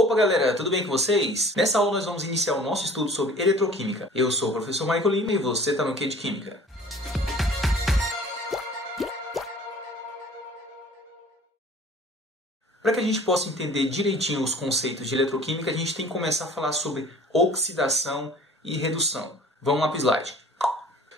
Opa galera, tudo bem com vocês? Nessa aula nós vamos iniciar o nosso estudo sobre eletroquímica. Eu sou o professor Michael Lima e você está no Q de Química. Para que a gente possa entender direitinho os conceitos de eletroquímica, a gente tem que começar a falar sobre oxidação e redução. Vamos lá para o slide.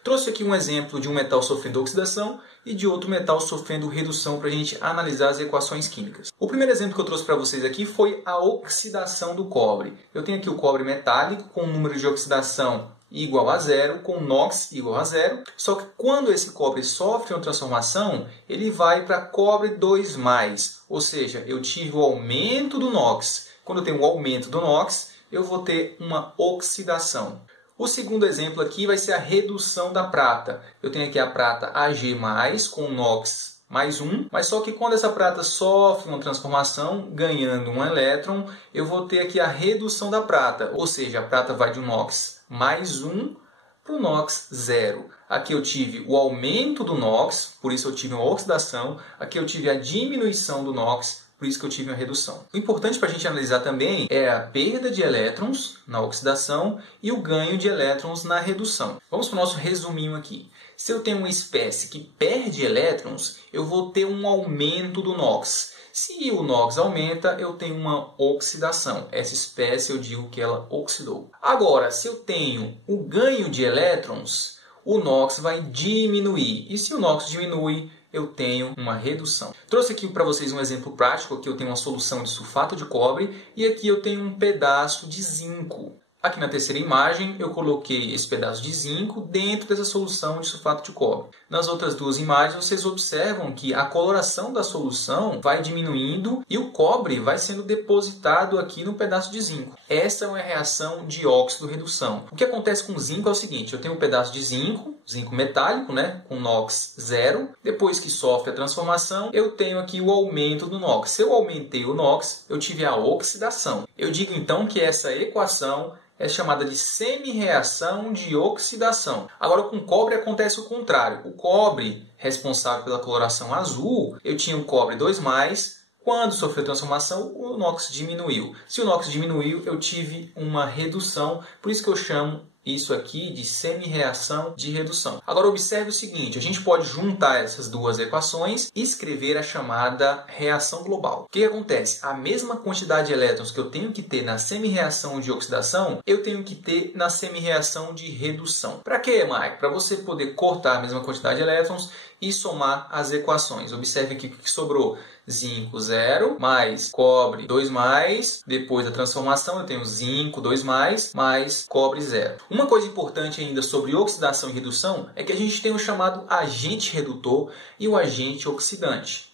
Trouxe aqui um exemplo de um metal sofrendo oxidação e de outro metal sofrendo redução para a gente analisar as equações químicas. O primeiro exemplo que eu trouxe para vocês aqui foi a oxidação do cobre. Eu tenho aqui o cobre metálico com o número de oxidação igual a zero, com NOx igual a zero. Só que quando esse cobre sofre uma transformação, ele vai para cobre 2+. Ou seja, eu tive o aumento do NOx. Quando eu tenho o aumento do NOx, eu vou ter uma oxidação. O segundo exemplo aqui vai ser a redução da prata. Eu tenho aqui a prata Ag+, com NOx mais 1, mas só que quando essa prata sofre uma transformação, ganhando um elétron, eu vou ter aqui a redução da prata. Ou seja, a prata vai de um NOx mais 1 para o NOx 0. Aqui eu tive o aumento do NOx, por isso eu tive uma oxidação. Aqui eu tive a diminuição do NOx, por isso que eu tive uma redução. O importante para a gente analisar também é a perda de elétrons na oxidação e o ganho de elétrons na redução. Vamos para o nosso resuminho aqui. Se eu tenho uma espécie que perde elétrons, eu vou ter um aumento do NOx. Se o NOx aumenta, eu tenho uma oxidação. Essa espécie eu digo que ela oxidou. Agora, se eu tenho o ganho de elétrons, o NOx vai diminuir. E se o NOx diminui, eu tenho uma redução. Trouxe aqui para vocês um exemplo prático. Aqui eu tenho uma solução de sulfato de cobre e aqui eu tenho um pedaço de zinco. Aqui na terceira imagem eu coloquei esse pedaço de zinco dentro dessa solução de sulfato de cobre. Nas outras duas imagens vocês observam que a coloração da solução vai diminuindo e o cobre vai sendo depositado aqui no pedaço de zinco. Essa é uma reação de óxido-redução. O que acontece com o zinco é o seguinte: eu tenho um pedaço de zinco metálico, com NOx 0. Depois que sofre a transformação, eu tenho aqui o aumento do NOx. Se eu aumentei o NOx, eu tive a oxidação. Eu digo então que essa equação é chamada de semi-reação de oxidação. Agora, com o cobre acontece o contrário. O cobre, responsável pela coloração azul, eu tinha o cobre 2+, quando sofreu transformação, o NOx diminuiu. Se o NOx diminuiu, eu tive uma redução, por isso que eu chamo isso aqui de semi-reação de redução. Agora observe o seguinte: a gente pode juntar essas duas equações e escrever a chamada reação global. O que acontece? A mesma quantidade de elétrons que eu tenho que ter na semi-reação de oxidação, eu tenho que ter na semi-reação de redução. Para quê, Mike? Para você poder cortar a mesma quantidade de elétrons e somar as equações. Observe aqui o que sobrou. Zinco 0 mais cobre 2+, depois da transformação eu tenho zinco 2+, mais cobre 0. Uma coisa importante ainda sobre oxidação e redução é que a gente tem o chamado agente redutor e o agente oxidante.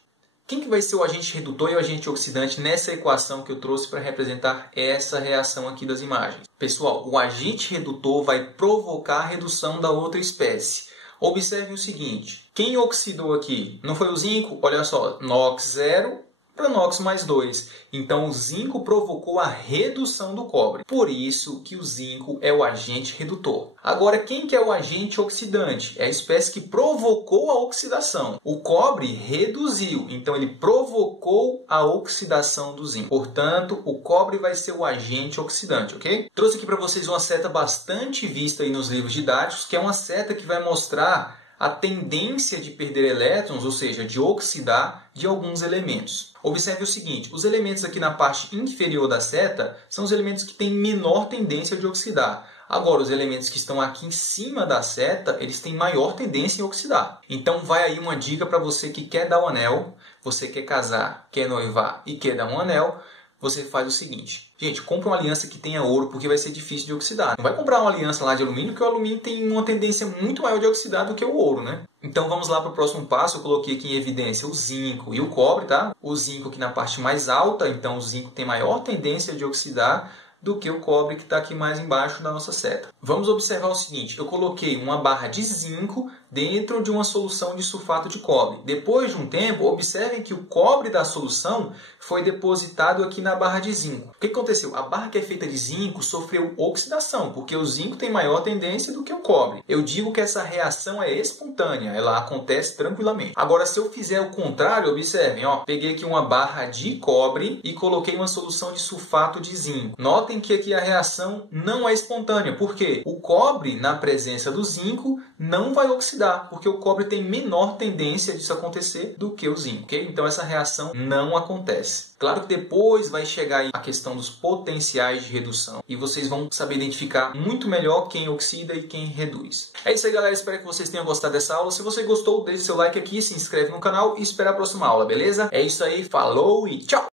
Quem que vai ser o agente redutor e o agente oxidante nessa equação que eu trouxe para representar essa reação aqui das imagens? Pessoal, o agente redutor vai provocar a redução da outra espécie. Observe o seguinte: quem oxidou aqui? Não foi o zinco? Olha só, NOx 0 para NOx mais 2. Então, o zinco provocou a redução do cobre. Por isso que o zinco é o agente redutor. Agora, quem que é o agente oxidante? É a espécie que provocou a oxidação. O cobre reduziu, então ele provocou a oxidação do zinco. Portanto, o cobre vai ser o agente oxidante, ok? Trouxe aqui para vocês uma seta bastante vista aí nos livros didáticos, que é uma seta que vai mostrar a tendência de perder elétrons, ou seja, de oxidar, de alguns elementos. Observe o seguinte: os elementos aqui na parte inferior da seta são os elementos que têm menor tendência de oxidar. Agora, os elementos que estão aqui em cima da seta, eles têm maior tendência em oxidar. Então, vai aí uma dica para você que quer dar um anel, você quer casar, quer noivar e quer dar um anel. Você faz o seguinte: gente, compra uma aliança que tenha ouro, porque vai ser difícil de oxidar. Não vai comprar uma aliança lá de alumínio, porque o alumínio tem uma tendência muito maior de oxidar do que o ouro, Então vamos lá para o próximo passo. Eu coloquei aqui em evidência o zinco e o cobre, tá? O zinco aqui na parte mais alta, então o zinco tem maior tendência de oxidar do que o cobre que está aqui mais embaixo da nossa seta. Vamos observar o seguinte, eu coloquei uma barra de zinco dentro de uma solução de sulfato de cobre. Depois de um tempo, observem que o cobre da solução foi depositado aqui na barra de zinco. O que aconteceu? A barra que é feita de zinco sofreu oxidação, porque o zinco tem maior tendência do que o cobre. Eu digo que essa reação é espontânea, ela acontece tranquilamente. Agora, se eu fizer o contrário, observem, ó, peguei aqui uma barra de cobre e coloquei uma solução de sulfato de zinco. Notem que aqui a reação não é espontânea, por quê? O cobre, na presença do zinco, não vai oxidar, porque o cobre tem menor tendência disso acontecer do que o zinco, ok? Então essa reação não acontece. Claro que depois vai chegar a questão dos potenciais de redução e vocês vão saber identificar muito melhor quem oxida e quem reduz. É isso aí, galera. Espero que vocês tenham gostado dessa aula. Se você gostou, deixe seu like aqui, se inscreve no canal e espera a próxima aula, beleza? É isso aí, falou e tchau!